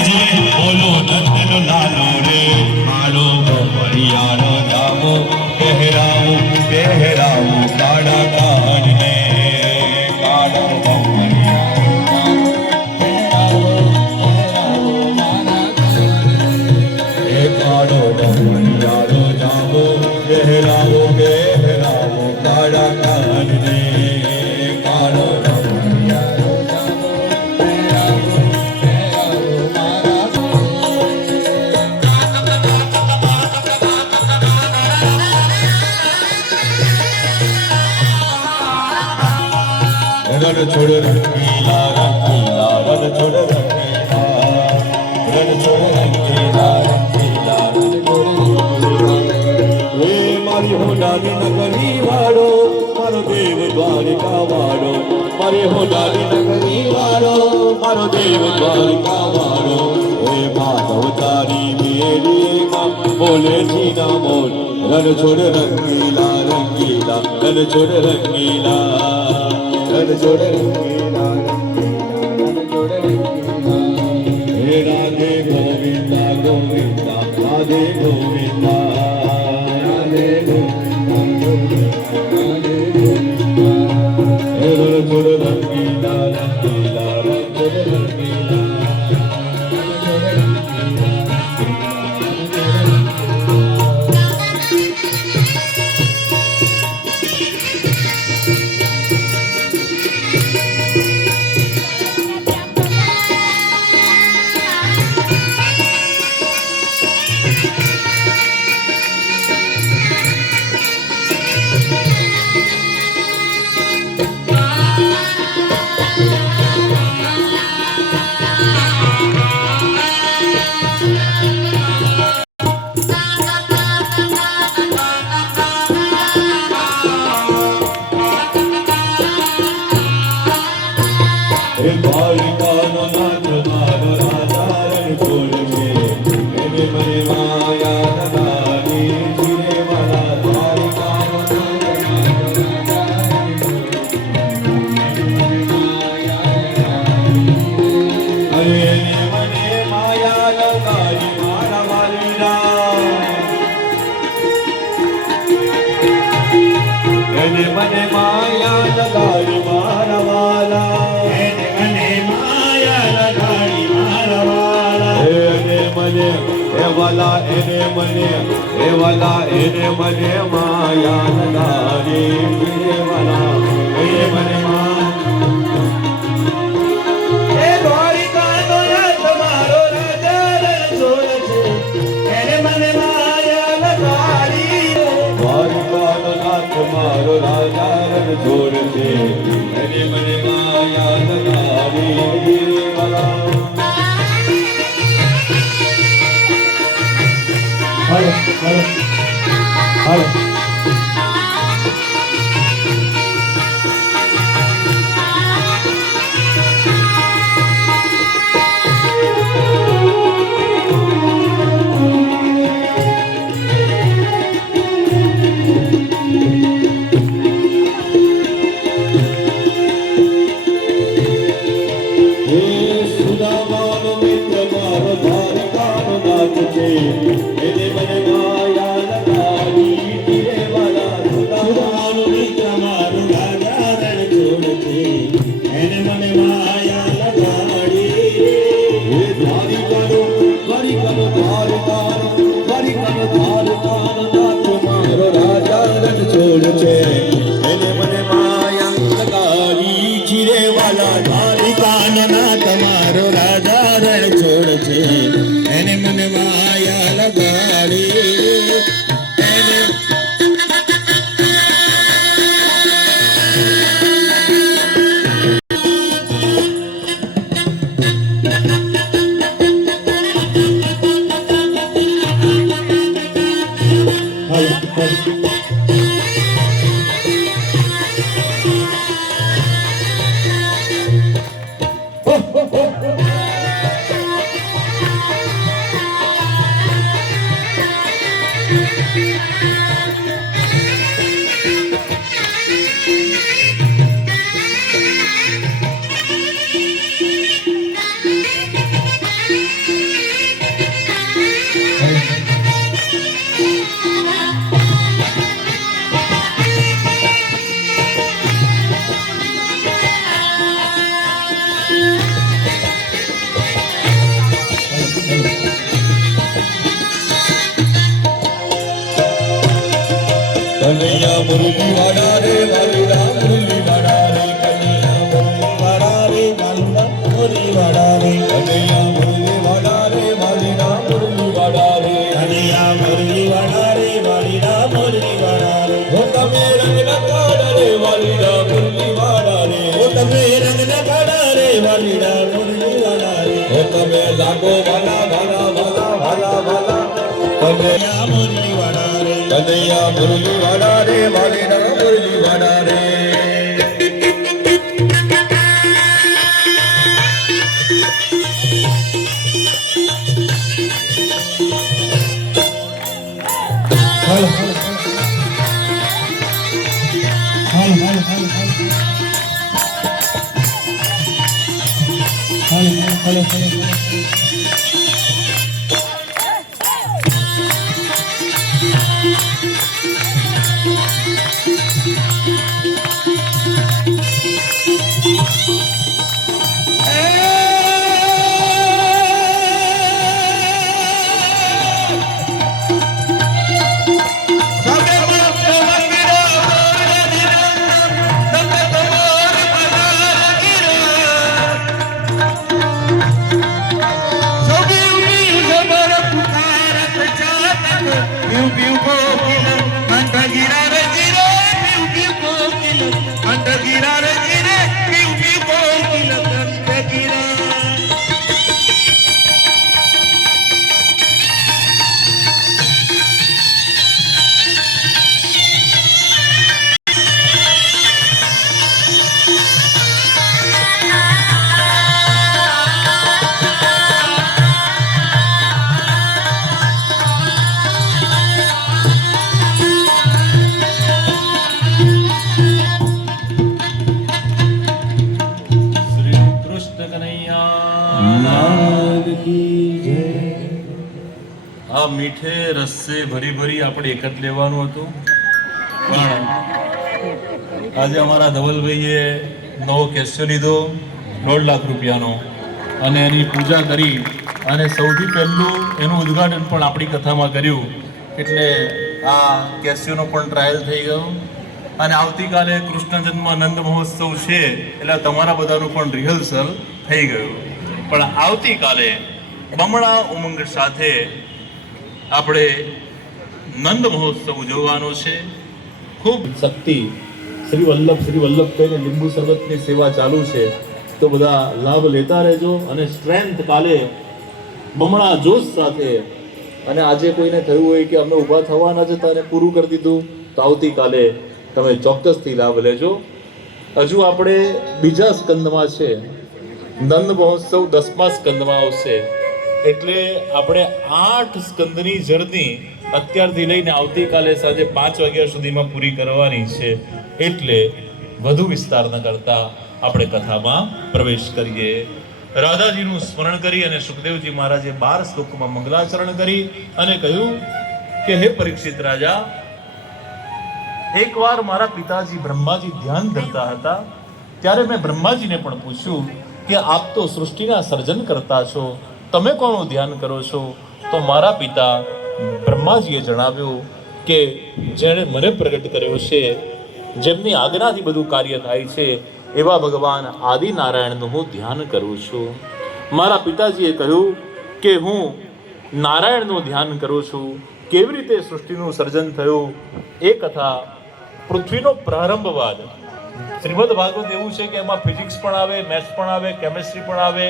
ભજવે બોલો નંદનો લાલો રે મારો ભવરિયાનો જામો પહેરાવું પહેરાવું કાળા કાનને કાળો ભવરિયાનો જામો પહેરાવો પહેરાવો કાળા કાનને કાળો रण छोड़ रंगीला रंगीला रण छोड़ रंगीला रण छोड़ रंगीला रंगीला रण छोड़ हे मारी होनानी नगरी वाड़ो मारो देव द्वारिका वाड़ो मारी होनानी नगरी वाड़ो मारो देव द्वारिका वाड़ो हे माधव तारी मेरी मां बोले जी ना बोल रण छोड़ रंगीला रंगीला रण छोड़ रंगीला रण छोड़ रंगीला हे राधे गोविंदा गोविंदा राधे गोविंदा राधे गोविंदा हे रण छोड़ रंगीला रंगीला रण छोड़ रंगीला મને માયા લગાડી મારા વાલા મને માયા લગાડી મારા વાલા એને મને એ વાલા એને મને એ વાલા એને મને માયા લગાડી એ વાલા એને મને એ દ્વારિકાનો નાથ મારો રાજા રણ છોડ છે એને મને માયા લગાડી દ્વારિકાનો નાથ મારો રાજા રણ છોડ છે એને મને માયા લગાડી વાલા હાલો હાલો હાલો એને મને માયા લગાડી મુરલી વાળા રે વાલીડા મુરલી વાળા રે કનૈયા મુરલી વાળા રે વાલીડા મુરલી વાળા રે કનૈયા મુરલી વાળા રે વાલીડા મુરલી વાળા રે કનૈયા મુરલી વાળા રે વાલીડા મુરલી વાળા રે હો તમે રંગ નકાડ રે વાલીડા મુરલી વાળા રે હો તમે રંગ નકાડ રે વાલીડા મુરલી વાળા રે હો તમે લાગો વાલા વાલા વાલા વાલા વાલા કનૈયા મુરલી વાળા રે કનૈયા મુરલી વાળા રે વાલીડા મુરલી વાળા રે આ મીઠે રસ્સે ભરી ભરી આપણે એક જ લેવાનું હતું, પણ આજે અમારા ધવલભાઈએ નવો કેસ્યો લીધો 1.5 લાખ રૂપિયાનો અને એની પૂજા કરી અને સૌથી પહેલું એનું ઉદ્ઘાટન પણ આપણી કથામાં કર્યું. એટલે આ કેસ્યોનો પણ ટ્રાયલ થઈ ગયો અને આવતીકાલે કૃષ્ણ જન્મ આનંદ મહોત્સવ છે એટલે તમારા બધાનું પણ રિહર્સલ થઈ ગયું. પણ આવતીકાલે બમણા ઉમંગ સાથે આપણે નંદ મહોત્સવ ઉજવવાનો છે. ખૂબ શક્તિ શ્રી વલ્લભ કહીને લીંબુ શરબતની સેવા ચાલુ છે, તો બધા લાભ લેતા રહેજો અને સ્ટ્રેન્થ કાલે બમણા જોશ સાથે. અને આજે કોઈને થયું હોય કે અમે ઊભા થવાના જ હતા અને પૂરું કરી દીધું, તો આવતીકાલે તમે ચોક્કસથી લાભ લેજો. હજુ આપણે બીજા સ્કંદમાં છે, નંદ મહોત્સવ 10મા સ્કંદમાં આવશે. એટલે આપણે 8 સ્કંદની જર્ની અત્યારથી લઈને આવતીકાલે સાંજે 5 વાગ્યા સુધીમાં પૂરી કરવાની છે. એટલે વધુ વિસ્તાર ન કરતા આપણે કથામાં પ્રવેશ કરીએ. રાધાજીનું સ્મરણ કરી અને સુખદેવજી મહારાજે 12 શ્લોકમાં મંગલાચરણ કરી અને કહ્યું કે હે પરીક્ષિત રાજા, એકવાર મારા પિતાજી બ્રહ્માજી ધ્યાન ધરતા હતા, ત્યારે મેં બ્રહ્માજીને પણ પૂછ્યું કે આપ તો સૃષ્ટિના સર્જન કરતા છો, તમે કોનું ધ્યાન કરો છો? તો મારા પિતા બ્રહ્માજીએ જણાવ્યું કે જેણે મને પ્રગટ કર્યો છે, જેમની આજ્ઞાથી બધું કાર્ય થાય છે, એવા ભગવાન આદિનારાયણનું હું ધ્યાન કરું છું. મારા પિતાજીએ કહ્યું કે હું નારાયણનું ધ્યાન કરું છું. કેવી રીતે સૃષ્ટિનું સર્જન થયું એ કથા, પૃથ્વીનો પ્રારંભવાદ. શ્રીમદ ભાગવત એવું છે કે એમાં ફિઝિક્સ પણ આવે, મેથ્સ પણ આવે, કેમેસ્ટ્રી પણ આવે.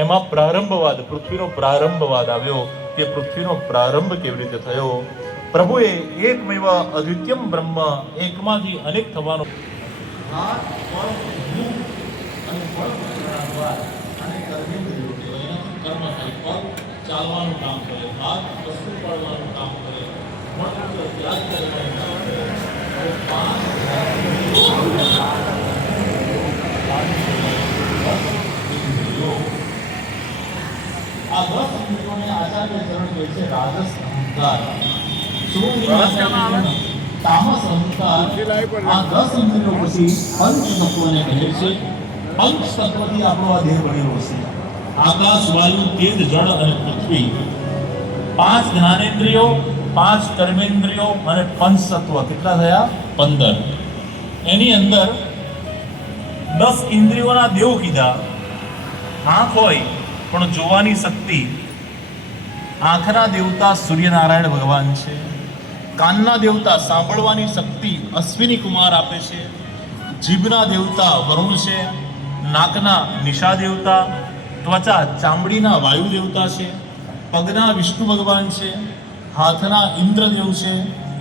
એમાં પ્રારંભવાદ, પૃથ્વીનો પ્રારંભવાદ આવ્યો કે પૃથ્વીનો પ્રારંભ કેવી રીતે થયો. પ્રભુએ એકમેવ અદ્વિતીયમ બ્રહ્મ, એકમાંથી અનેક થવાનો ચાલવાનું કામ કરે, હાથ વસ્તુ પાડવાનું કામ કરે, ત્યાગ કરવાનું કામ કરે. આ 10 ઇન્દ્રિયોને આચાર્ય ચરણ કહે છે રાજસ અહંકાર, તામસ અહંકાર. આ 10 ઇન્દ્રિયો પછી પંચ તત્વોને કહે છે. પંચ તત્વથી આપણો આ દેહ બનેલો છે. આકાશ, વાયુ, તેજ, જળ અને પૃથ્વી. 5 જ્ઞાનેન્દ્રિયો, 5 કર્મેન્દ્રિયો અને પંચતત્વ કેટલા થયા? 15. એની અંદર 10 ઇન્દ્રિયોના દેવ કીધા. આંખ હોય પણ જોવાની શક્તિ આંખના દેવતા સૂર્યનારાયણ ભગવાન છે. કાનના દેવતા સાંભળવાની શક્તિ અશ્વિની કુમાર આપે છે. જીભના દેવતા વરુણ છે. નાકના નિશા દેવતા, ત્વચા ચામડીના વાયુ દેવતા છે. પગના વિષ્ણુ ભગવાન છે. હાથના ઇન્દ્રદેવ છે.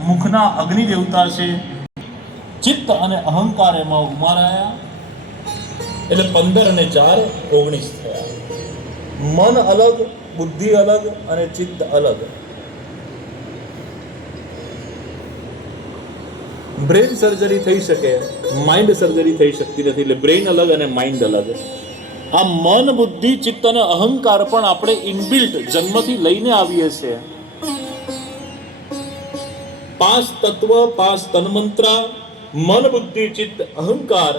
મુખના અગ્નિ દેવતા છે. ચિત્ત અને અહંકાર એમાં ઉમારાયા એટલે 15 અને 4 19 થયા. મન અલગ, બુદ્ધિ અલગ અને ચિત્ત અલગ. બ્રેન સર્જરી થઈ શકે, માઇન્ડ સર્જરી થઈ શકતી નથી. એટલે બ્રેઇન અલગ અને માઇન્ડ અલગ. આ મન, બુદ્ધિ, ચિત્ત અને અહંકાર પણ આપણે ઇનબિલ્ટ જન્મથી લઈને આવીએ છીએ. 5 તત્વ, 5 તન્મંત્ર, મન, બુદ્ધિ, ચિત્ત, અહંકાર,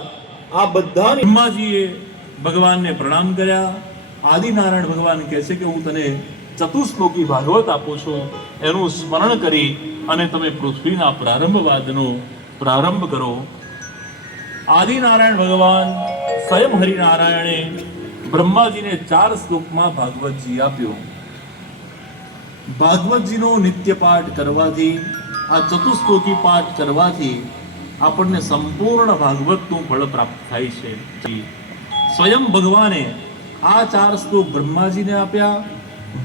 આ બધા બ્રહ્માજીએ ભગવાનને પ્રણામ કર્યા. આદિનારાયણ ભગવાન કહે છે કે હું તને ચતુશ્લોકી ભાગવત આપું છું, એનું સ્મરણ કરી અને તમે પૃથ્વીના પ્રારંભવાદનો પ્રારંભ કરો. આદિનારાયણ ભગવાન સ્વયં હરિનારાયણે બ્રહ્માજીને 4 શ્લોકમાં ભાગવતજી આપ્યો. ભાગવતજીનો નિત્ય પાઠ કરવાથી, આ ચતુશ્લોકી પાઠ કરવાથી આપણને સંપૂર્ણ ભાગવતનું ફળ પ્રાપ્ત થાય છે. સ્વયં ભગવાને આ 4 શ્લોક બ્રહ્માજીને આપ્યા,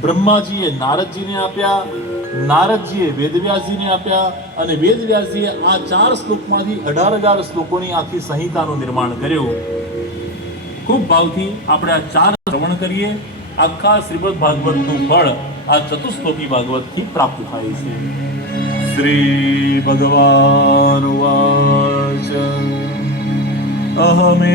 બ્રહ્માજીએ નારદજીને આપ્યા, નારદજીએ વેદવ્યાસજીને આપ્યા અને વેદવ્યાસજીએ આ 4 શ્લોકમાંથી 18,000 શ્લોકોની આખી સંહિતાનું નિર્માણ કર્યું. ખૂબ ભાવથી આપણે આ 4 શ્રવણ કરીએ. આખા શ્રીમદ ભાગવતનું ફળ આ ચતુશ્લોકી ભાગવતથી પ્રાપ્ત થાય છે. શ્રી ભગવાન વાચ અહમેવાસમેવાગ્રે